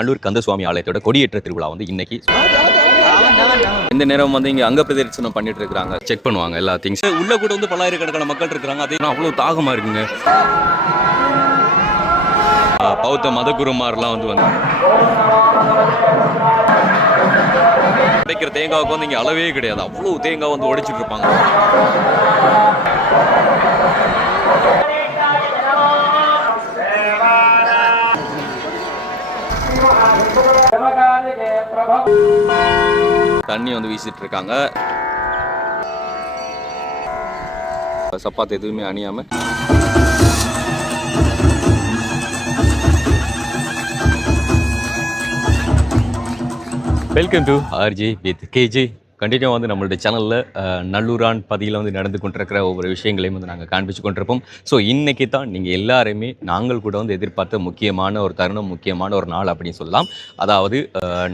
நல்லூர் கந்தசுவாமி ஆலயத்தோட கொடியேற்ற திருவிழா வந்து இன்னைக்கு இந்த நேரம் வந்து இங்கே அங்க பிரதர்சனம் பண்ணிட்டு இருக்காங்க. செக் பண்ணுவாங்க எல்லா திங்ஸ். உள்ள கூட வந்து பல்லாயிரக்கணக்கான மக்கள் இருக்காங்க. அதே அவ்வளோ தாகமா இருக்குங்க. பௌத்த மதகுருமார்லாம் வந்து உடைக்கிற தேங்காவுக்கு வந்து இங்கே அளவே கிடையாது. அவ்வளோ தேங்காய் வந்து உடைச்சிட்டு இருப்பாங்க. தண்ணி வந்து வீசிட்டு இருக்காங்க. சப்பாத்து எதுவுமே அணியாம welcome to RG with KG. Continue வந்து நம்மளுடைய சேனலில் நல்லூரான் பதியில் வந்து நடந்து கொண்டிருக்கிற ஒவ்வொரு விஷயங்களையும் வந்து நாங்கள் காண்பிச்சு கொண்டிருப்போம். ஸோ இன்றைக்கி தான் நீங்கள் எல்லாருமே நாங்கள் கூட வந்து எதிர்பார்த்த முக்கியமான ஒரு தருணம், முக்கியமான ஒரு நாள் அப்படின்னு சொல்லலாம். அதாவது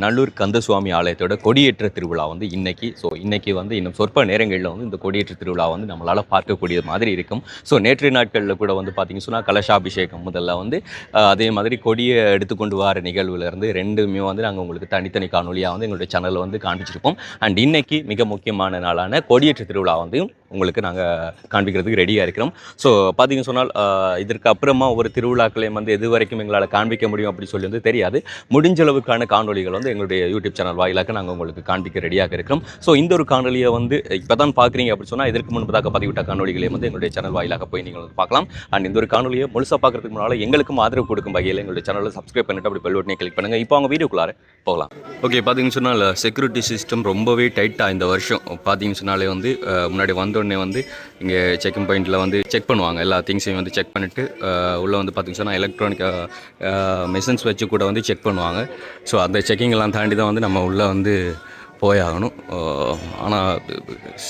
நல்லூர் கந்தசுவாமி ஆலயத்தோட கொடியேற்ற திருவிழா வந்து இன்றைக்கி. ஸோ இன்றைக்கி வந்து இன்னும் சொற்ப நேரங்களில் வந்து இந்த கொடியேற்ற திருவிழா வந்து நம்மளால் பார்க்கக்கூடிய மாதிரி இருக்கும். ஸோ நேற்றைய நாட்களில் கூட வந்து பார்த்திங்கன்னு சொன்னால் கலசாபிஷேகம் முதல்ல வந்து அதே மாதிரி கொடியை எடுத்துக்கொண்டு வர நிகழ்வுலேருந்து ரெண்டுமே வந்து நாங்கள் உங்களுக்கு தனித்தனி காணொலியாக வந்து எங்களுடைய சேனலில் வந்து காண்பிச்சிருப்போம். அண்ட் இன்னைக்கு மிக முக்கியமான நாளான கொடியேற்ற திருவிழா வந்து உங்களுக்கு நாங்கள் காண்பிக்கிறதுக்கு ரெடியாக இருக்கிறோம். ஸோ பார்த்தீங்கன்னு சொன்னால் இதற்கு அப்புறமா ஒரு திருவிழாக்களையும் வந்து எது வரைக்கும் எங்களால் காண்பிக்க முடியும் அப்படின்னு சொல்லி வந்து தெரியாது. முடிஞ்ச அளவுக்கான காணொலிகள் வந்து எங்களுடைய யூடியூப் சேனல் வாயிலாக நாங்கள் உங்களுக்கு காண்பிக்க ரெடியாக இருக்கிறோம். ஸோ இந்த ஒரு காணொலியை வந்து இப்போ தான் பார்க்குறீங்க அப்படின்னு சொன்னால் இதற்கு முன்பதாக பதிவிட்ட காணொலிகளையும் வந்து எங்களுடைய சேனல் வாயிலாக போய் நீங்கள் வந்து பார்க்கலாம். அண்ட் இந்த ஒரு காணொலியை முழுசாக பார்க்கறதுக்கு முன்னால் எங்களுக்கும் ஆதரவு கொடுக்கும் வகையில் எங்களுடைய சேனலில் சப்ஸ்கிரைப் பண்ணிட்டு அப்படி பெல் பட்டனை கிளிக் பண்ணுங்கள். இப்போ அவங்க வீடியோக்குள்ளார போகலாம். ஓகே, பார்த்தீங்கன்னு சொன்னால் செக்யூரிட்டி சிஸ்டம் ரொம்பவே டைட்டாக இந்த வருஷம் பார்த்தீங்கன்னு சொன்னாலே வந்து முன்னாடி வந்தோடனே வந்து இங்கே செக்கிங் பாயிண்டில் வந்து செக் பண்ணுவாங்க. எல்லா திங்ஸையும் வந்து செக் பண்ணிவிட்டு உள்ளே வந்து பார்த்திங்கன்னு சொன்னால் எலக்ட்ரானிக் மெஷின்ஸ் வச்சு கூட வந்து செக் பண்ணுவாங்க. ஸோ அந்த செக்கிங்கெல்லாம் தாண்டி தான் வந்து நம்ம உள்ளே வந்து போயாகணும். ஆனால்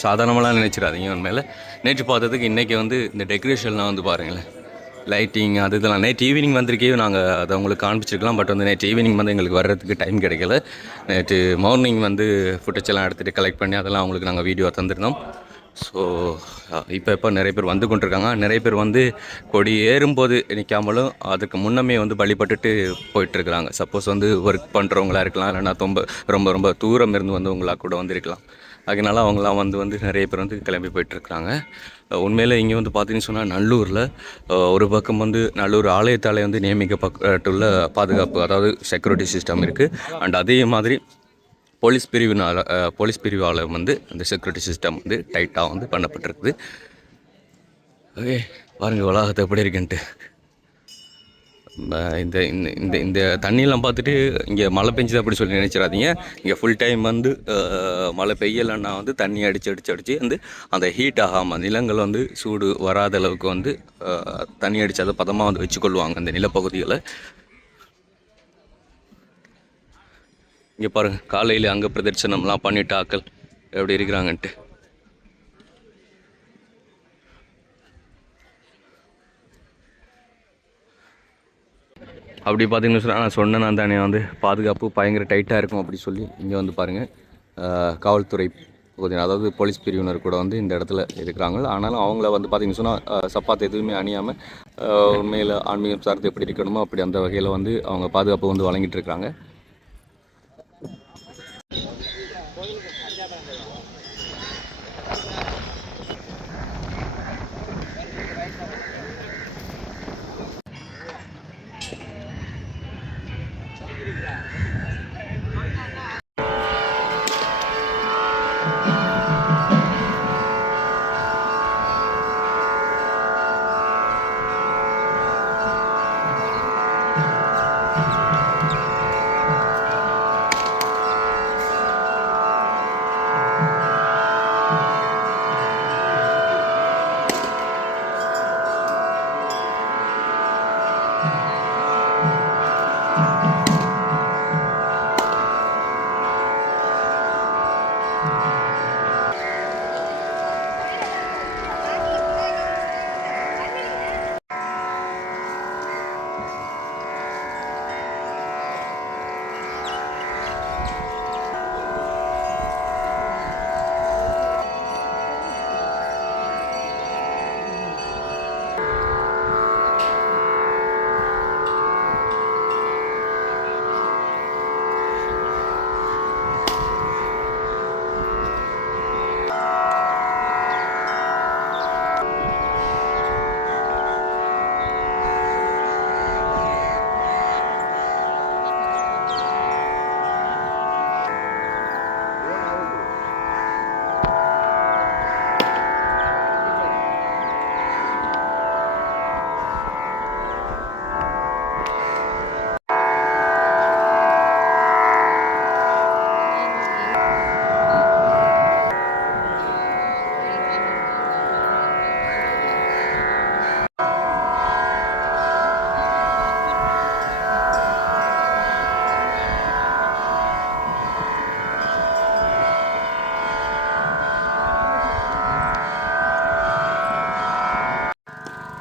சாதாரணமெல்லாம் நினச்சிடாதீங்க. உண்மையில் நேற்று பார்த்ததுக்கு இன்றைக்கி வந்து இந்த டெக்கரேஷன்லாம் வந்து பாருங்களேன், லைட்டிங் அது இதெல்லாம் நேற்று ஈவினிங் வந்திருக்கே நாங்கள் அதை உங்களுக்கு காண்பிச்சிருக்கலாம். பட் வந்து நேற்று ஈவினிங் வந்து எங்களுக்கு வர்றதுக்கு டைம் கிடைக்கல. நேற்று மார்னிங் வந்து ஃபுட்டேஜ் எல்லாம் எடுத்துகிட்டு கலெக்ட் பண்ணி அதெல்லாம் அவங்களுக்கு நாங்கள் வீடியோ தந்துருந்தோம். ஸோ இப்போ நிறைய பேர் வந்து கொண்டிருக்காங்க. நிறைய பேர் வந்து கொடி ஏறும்போது நிற்காமலும் அதுக்கு முன்னமே வந்து வழிபட்டுட்டு போயிட்டுருக்குறாங்க. சப்போஸ் வந்து ஒர்க் பண்ணுறவங்களா இருக்கலாம், இல்லைனா ரொம்ப ரொம்ப தூரம் இருந்து வந்தவங்களாக கூட வந்து இருக்கலாம். அதனால் அவங்களாம் வந்து நிறைய பேர் வந்து கிளம்பி போயிட்டுருக்குறாங்க. உண்மையில் இங்கே வந்து பார்த்தீங்கன்னு சொன்னால் நல்லூரில் ஒரு பக்கம் வந்து நல்லூர் ஆலயத்தாலே வந்து நியமிக்கப்பட்டுள்ள பாதுகாப்பு, அதாவது செக்யூரிட்டி சிஸ்டம் இருக்குது. அண்ட் அதே மாதிரி போலீஸ் பிரிவால் வந்து அந்த செக்யூரிட்டி சிஸ்டம் வந்து டைட்டாக வந்து பண்ணப்பட்டிருக்குது. ஓகே, பாருங்கள் வளாகத்தை எப்படி இருக்குன்ட்டு. இந்த இந்த இந்த தண்ணியெல்லாம் பார்த்துட்டு இங்கே மழை பெஞ்சுது அப்படி சொல்லி நினச்சிடாதீங்க. இங்கே ஃபுல் டைம் வந்து மழை பெய்யலைன்னா வந்து தண்ணி அடித்து வந்து அந்த ஹீட் ஆகாமல் நிலங்கள் வந்து சூடு வராத அளவுக்கு வந்து தண்ணி அடித்து அதை பதமாக வந்து வச்சுக்கொள்வாங்க அந்த நிலப்பகுதிகளை. இங்கே பாருங்கள், காலையில் அங்கே பிரதர்சனம்லாம் பண்ணிட்டு ஆக்கள் எப்படி இருக்கிறாங்கன்ட்டு. அப்படி பார்த்தீங்கன்னு சொன்னால் நான் சொன்னேன் தானே வந்து பாதுகாப்பு பயங்கர டைட்டாக இருக்கும் அப்படி சொல்லி. இங்கே வந்து பாருங்கள், காவல்துறை பகுதி, அதாவது போலீஸ் பிரிவினர் கூட வந்து இந்த இடத்துல இருக்கிறாங்க. ஆனாலும் அவங்கள வந்து பார்த்திங்கன்னு சொன்னால் சப்பாத்து எதுவுமே அணியாமல் உண்மையில் ஆன்மீகம் சார்ந்து எப்படி இருக்கணுமோ அப்படி அந்த வகையில் வந்து அவங்க பாதுகாப்பு வந்து வழங்கிட்டு இருக்கிறாங்க.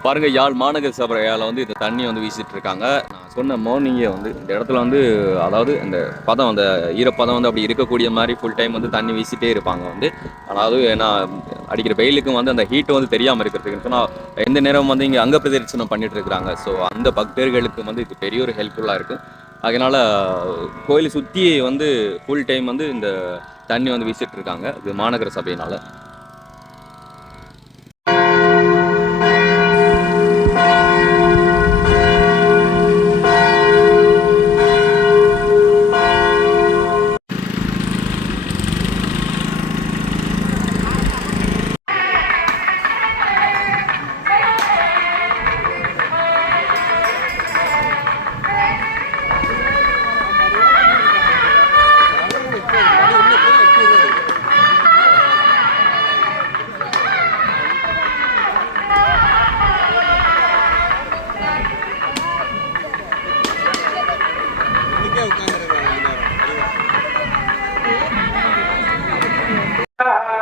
பாருங்கள், யாழ் மாநகர சபையால் வந்து இந்த தண்ணி வந்து வீசிட்டு இருக்காங்க. நான் சொன்ன மார்னிங்கே வந்து இந்த இடத்துல வந்து அதாவது அந்த பதம், அந்த ஈரப்பதம் வந்து அப்படி இருக்கக்கூடிய மாதிரி ஃபுல் டைம் வந்து தண்ணி வீசிட்டே இருப்பாங்க வந்து. அதாவது ஏன்னா அடிக்கிற வெயிலுக்கும் வந்து அந்த ஹீட் வந்து தெரியாமல் இருக்கிறதுக்குன்னு சொன்னால் எந்த நேரம் வந்து இங்கே அங்க பிரதட்சணம் பண்ணிட்டு இருக்கிறாங்க. ஸோ அந்த பக்தர்களுக்கு வந்து இது பெரிய ஒரு ஹெல்ப்ஃபுல்லாக இருக்கும். அதனால் கோயிலை சுற்றி வந்து ஃபுல் டைம் வந்து இந்த தண்ணி வந்து வீசிட்டு இருக்காங்க, இது மாநகர சபையினால்.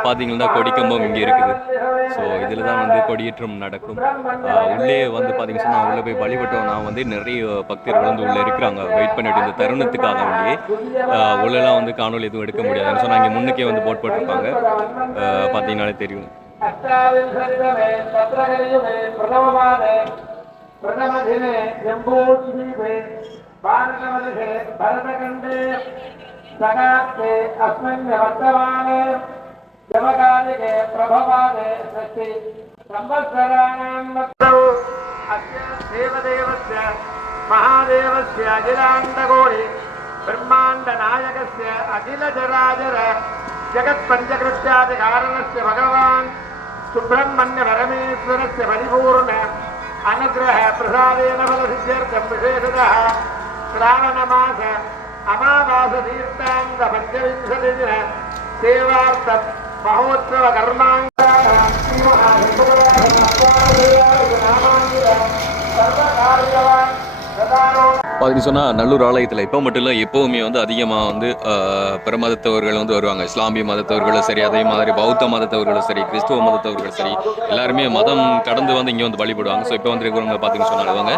பார்த்தீங்கன்னா கொடிக்கம்பம் இங்கே இருக்குது. ஸோ இதில் தான் வந்து கொடியேற்றம் நடக்கும். உள்ளே வந்து பார்த்தீங்கன்னு சொன்னால் உள்ளே போய் வழிபட்டோம்னா வந்து நிறைய பக்தர்கள் வந்து உள்ளே இருக்கிறாங்க, வெயிட் பண்ணிட்டு இந்த தருணத்துக்காக வேண்டியே. உள்ளெல்லாம் வந்து காணொலி எதுவும் எடுக்க முடியாதுன்னு சொன்னால் இங்கே முன்னுக்கே வந்து போட் போட்டிருப்பாங்க, பார்த்தீங்கன்னாலே தெரியும். जमकालिके प्रभवादे षष्ठी संवत्सराणां अस्य देवदेवस्य महादेवस्य अखिलाण्डकोटि ब्रह्माण्डनायकस्य अखिलचराचर जगत्पञ्चकृत्यादिकारणस्य भगवान् सुब्रह्मण्यपरमेश्वरस्य परिपूर्ण अनुग्रह प्रसादेन फलसिद्ध्यर्थं विशेषतः श्रावणमास अमावासतीर्थान्त पञ्चविंशतिदिन सेवार्थं महोत्सव பார்த்தீங்கன்னு சொன்னால் நல்லூர் ஆலயத்தில் இப்போ மட்டும் இல்லை, எப்போவுமே வந்து அதிகமாக வந்து பிற மதத்தவர்கள் வந்து வருவாங்க. இஸ்லாமிய மதத்தவர்களும் சரி, அதே மாதிரி பௌத்த மதத்தவர்களும் சரி, கிறிஸ்துவ மதத்தவர்களும் சரி, எல்லாருமே மதம் கடந்து வந்து இங்கே வந்து வழிபடுவாங்க. ஸோ இப்போ வந்து இருக்கிறவங்க பார்த்தீங்கன்னு சொன்னாலும் அவங்க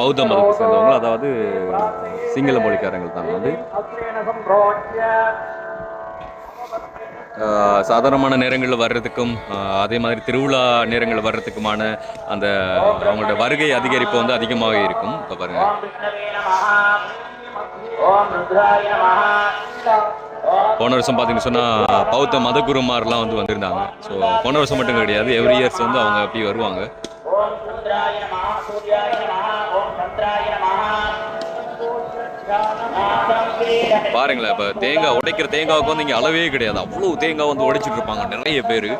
பௌத்த மதத்தை சேர்ந்தவங்க, அதாவது சிங்கள மொழிக்காரங்கள் தான் வந்து சாதாரணமான நேரங்களில் வர்றதுக்கும் அதே மாதிரி திருவிழா நேரங்களில் வர்றதுக்குமான அந்த அவங்களோட வருகை அதிகரிப்பு வந்து அதிகமாகவே இருக்கும். இப்போ பாருங்க, போன வருஷம் பார்த்தீங்கன்னு சொன்னால் பௌத்த மதகுருமார்லாம் வந்து வந்திருந்தாங்க. ஸோ போன வருஷம் மட்டும் கிடையாது, எவ்ரி இயர்ஸ் வந்து அவங்க அப்படி வருவாங்க. பாருங்களேன், இப்போ தேங்காய் உடைக்கிற தேங்காவுக்கு வந்து இங்கே அளவே கிடையாது, அவ்வளோ தேங்காய் வந்து உடைச்சிட்டு இருப்பாங்க நிறைய பேர்.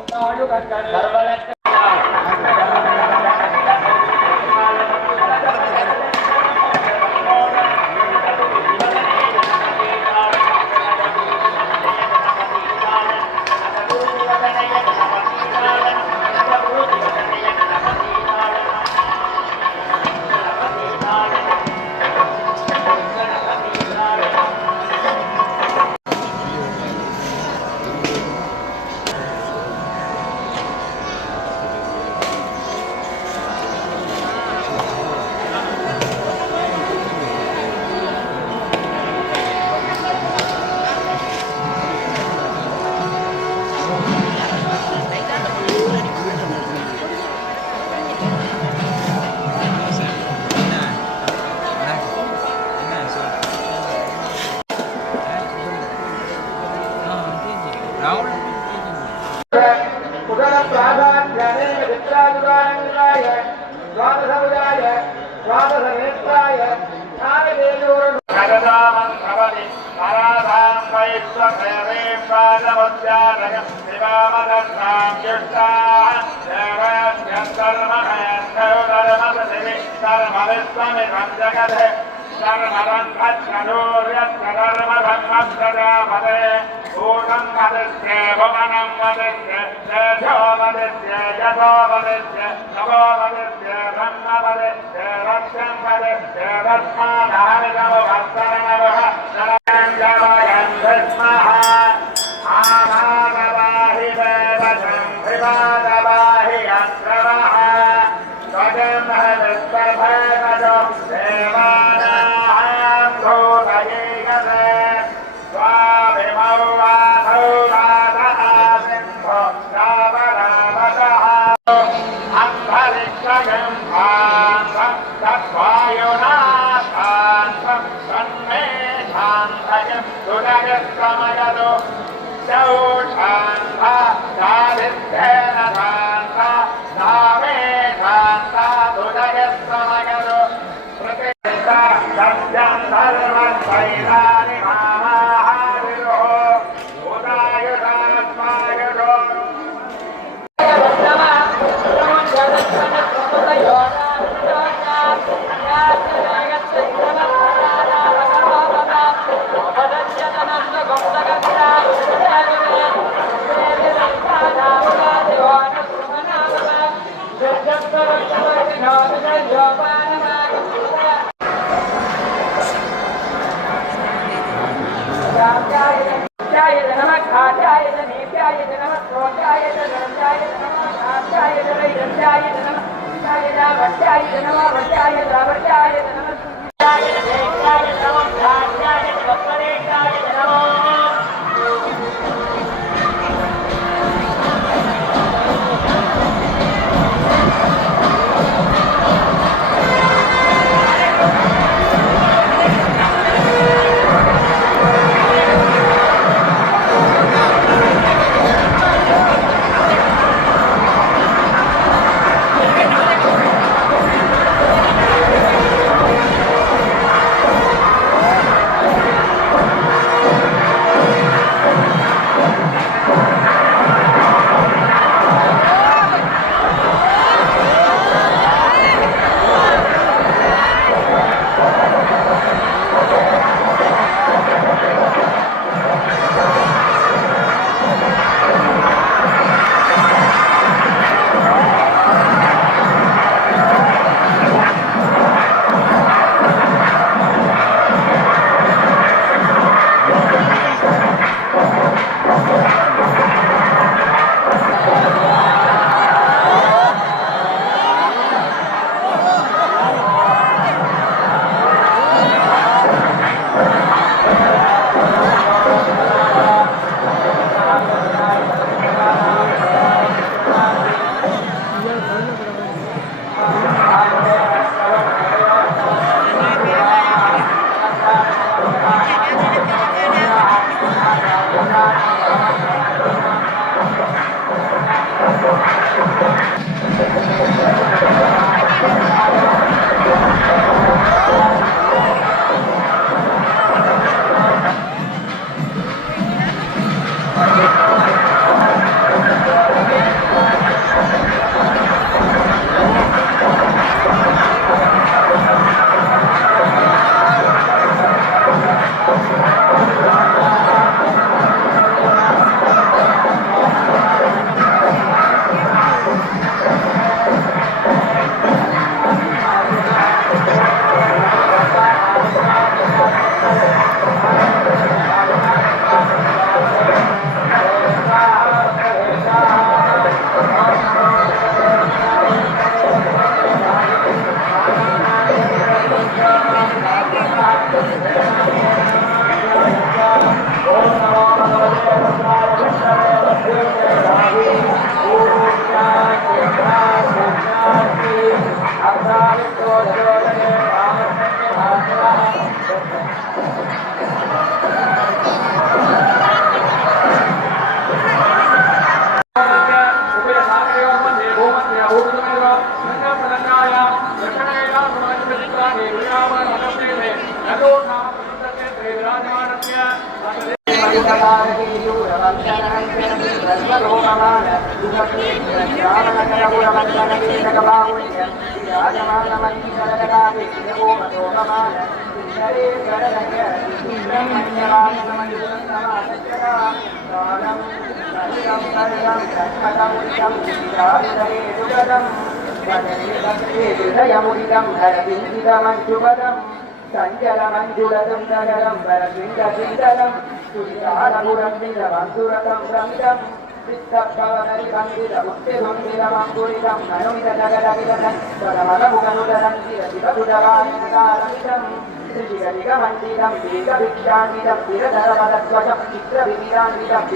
சஞ்சலமஞ்சுளதும் நகரம் வரபிந்த சிந்தலம் துஷாரபுரம் நிலவந்துரதம் ரமிதம் சித்தப்பவனரிபந்திரமுக்திபந்திரமங்குரிதம் மனுமிதநகரவிதன் பரமகமுகனுதரந்திரதிபதுடகாயனகாரமிதம் ஸ்ரீகரிகமண்டிதம் தீர்க்கபிக்ஷான்விதம் திரதரபதத்வஜம் சித்திரவிமிரான்விதம்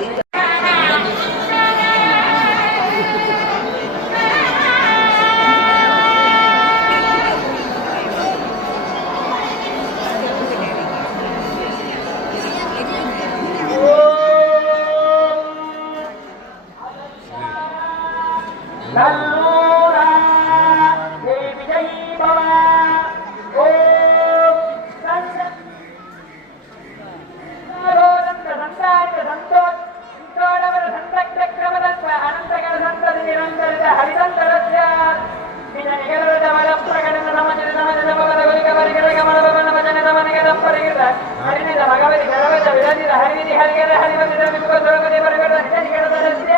நல்லூரா தேவி ஜெய் பவ ஓம் சந்தோஷந்த சந்தாரித சந்தோஷ் சந்தோடவர சந்தக்ரமரஸ்வ அனந்தகர சந்ததி நிரந்தர ஹரிதந்தரஸ்ய விஜயகரத மல பிரகடன நமஜன நமஜன பவர குலிக பரிகர கமலபவன வஜன நமனகர பரிகர ஹரிநித மகவதி கரவத விரதித ஹரிவிதி ஹரிகர ஹரிவதித விபுகசோகதி பரிகர ஹரிகரதரஸ்ய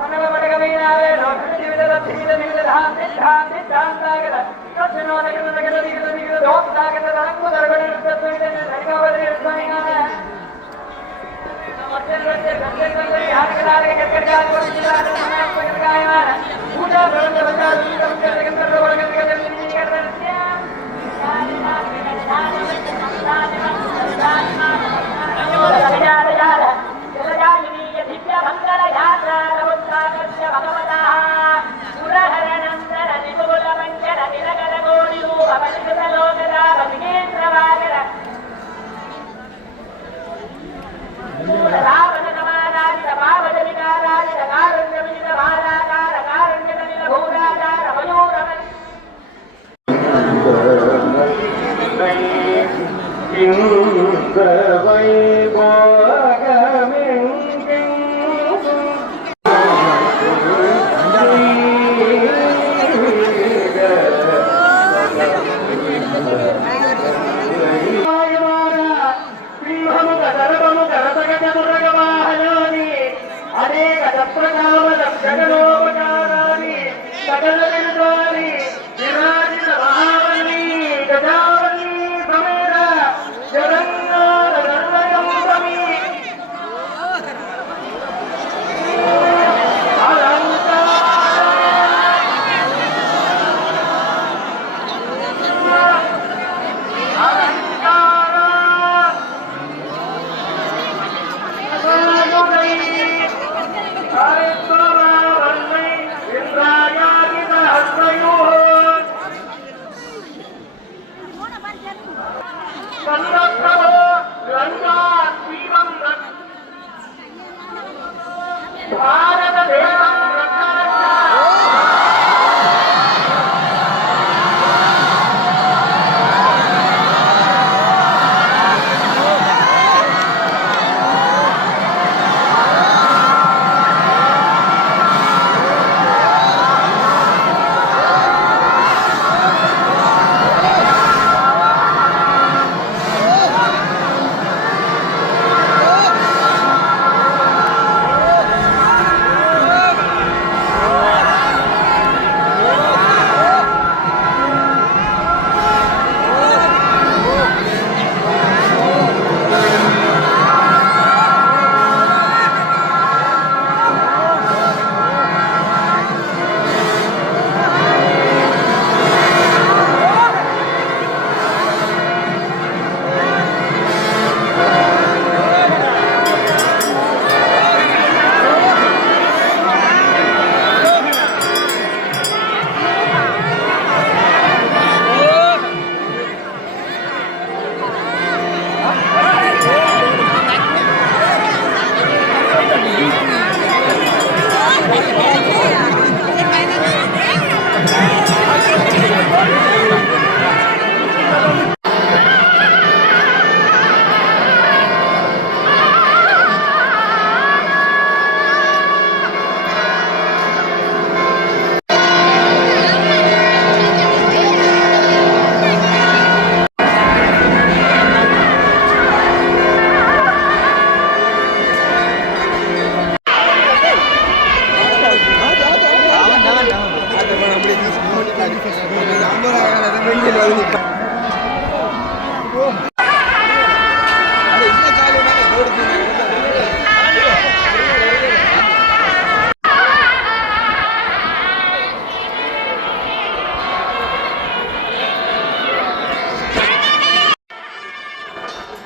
மனவமடகமீனாவே லோகஜீவித திவித நிவித தாம் சித்தாம் சித்தாம் சாகர கச்சனோ நகர நகர நிகர நிகர தோம் சாகர தரங்கு தரகட நிறுத்தத்துவித ஹரிகவதி நிறுத்தமையான நமஸ்தே வச்சே கச்சே கச்சே யாரகடாரக கர்கடார வச்சிலார சமயப்பகர்காயமான பூஜா பிரபந்த வச்சார விதம் கர்கந்தர வர்கந்த கர்கந்த நிகரதஸ்ய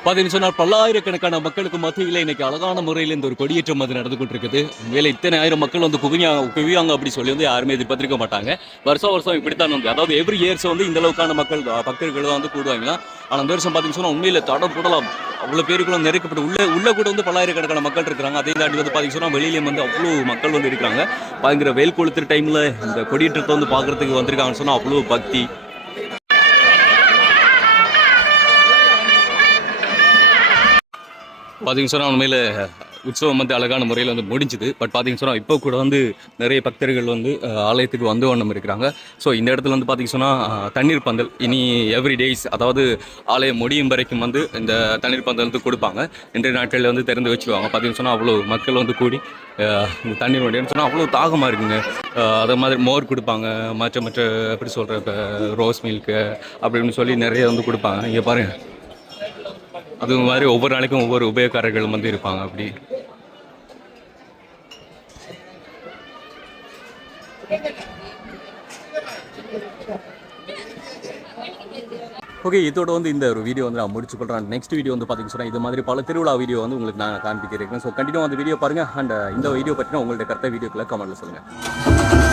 பார்த்தீங்கன்னு சொன்னால் பல்லாயிரக்கணக்கான மக்களுக்கு மத்தியில் இன்னைக்கு அழகான முறையில் இந்த ஒரு கொடியேற்றம் அது நடந்து கொண்டிருக்குது. மேலே இத்தனை ஆயிரம் மக்கள் வந்து குவியாங்க அப்படி சொல்லி வந்து யாருமே எதிர்பார்த்திருக்க மாட்டாங்க. வருஷம் இப்படித்தான் வந்து, அதாவது எவ்ரி இயர்ஸ் வந்து இந்த அளவுக்கான மக்கள் பக்தர்கள் தான் வந்து கூடுவாங்களாம். ஆனால் அந்த வருஷம் பார்த்தீங்கன்னு சொன்னால் உண்மையில் தடம் போடலாம், அவ்வளோ பேருக்குள்ள நெருக்கப்பட்டு உள்ள கூட வந்து பல்லாயிரக்கணக்கான மக்கள் இருக்கிறாங்க. அதே தாண்டி வந்து பார்த்தீங்கன்னு சொன்னால் வெளியிலேயும் வந்து அவ்வளோ மக்கள் வந்து இருக்கிறாங்க. பயங்கர வெயில் கொளுத்துற டைமில் இந்த கொடியேற்றத்தை வந்து பார்க்குறதுக்கு வந்திருக்காங்கன்னு சொன்னால் அவ்வளோ பக்தி. பார்த்தீங்கன்னு சொன்னால் உண்மையில் உற்சவம் வந்து அழகான முறையில் வந்து முடிஞ்சுது. பட் பார்த்தீங்கன்னு சொன்னால் இப்போ கூட வந்து நிறைய பக்தர்கள் வந்து ஆலயத்துக்கு வந்து வண்ணம் இருக்கிறாங்க. ஸோ இந்த இடத்துல வந்து பார்த்தீங்கன்னு சொன்னால் தண்ணீர் பந்தல் இனி எவ்ரி டேஸ், அதாவது ஆலயம் முடியும் வரைக்கும் வந்து இந்த தண்ணீர் பந்தல் வந்து கொடுப்பாங்க. இன்றைய நாட்களில் வந்து திறந்து வச்சுருவாங்க. பார்த்தீங்கன்னு சொன்னால் அவ்வளோ மக்கள் வந்து கூடி இந்த தண்ணீர் வண்டின்னு சொன்னால் அவ்வளோ தாகமாக இருக்குங்க. அதே மாதிரி மோர் கொடுப்பாங்க, மற்ற எப்படி சொல்கிற இப்போ ரோஸ் மில்க்கு அப்படின்னு சொல்லி நிறைய வந்து கொடுப்பாங்க. இங்கே பாருங்கள், அது மாதிரி ஒவ்வொரு நாளைக்கும் ஒவ்வொரு உபயோகக்காரர்கள் வந்து இருப்பாங்க. அப்படி ஓகே, இதோட வந்து இந்த ஒரு வீடியோ வந்து நான் முடிச்சுக்கொள்கிறேன். நெக்ஸ்ட் வீடியோ வந்து பார்த்தீங்கன்னு சொன்னால் இது மாதிரி பல திருவிழா வீடியோ வந்து உங்களுக்கு நான் காண்பிக்கிறேன். ஸோ கண்டிப்பாக அந்த வீடியோ பாருங்கள். அண்ட் இந்த வீடியோ பற்றினா உங்கள்ட்ட கரெக்டாக வீடியோக்குள்ள கமெண்ட்டில் சொல்லுங்கள்.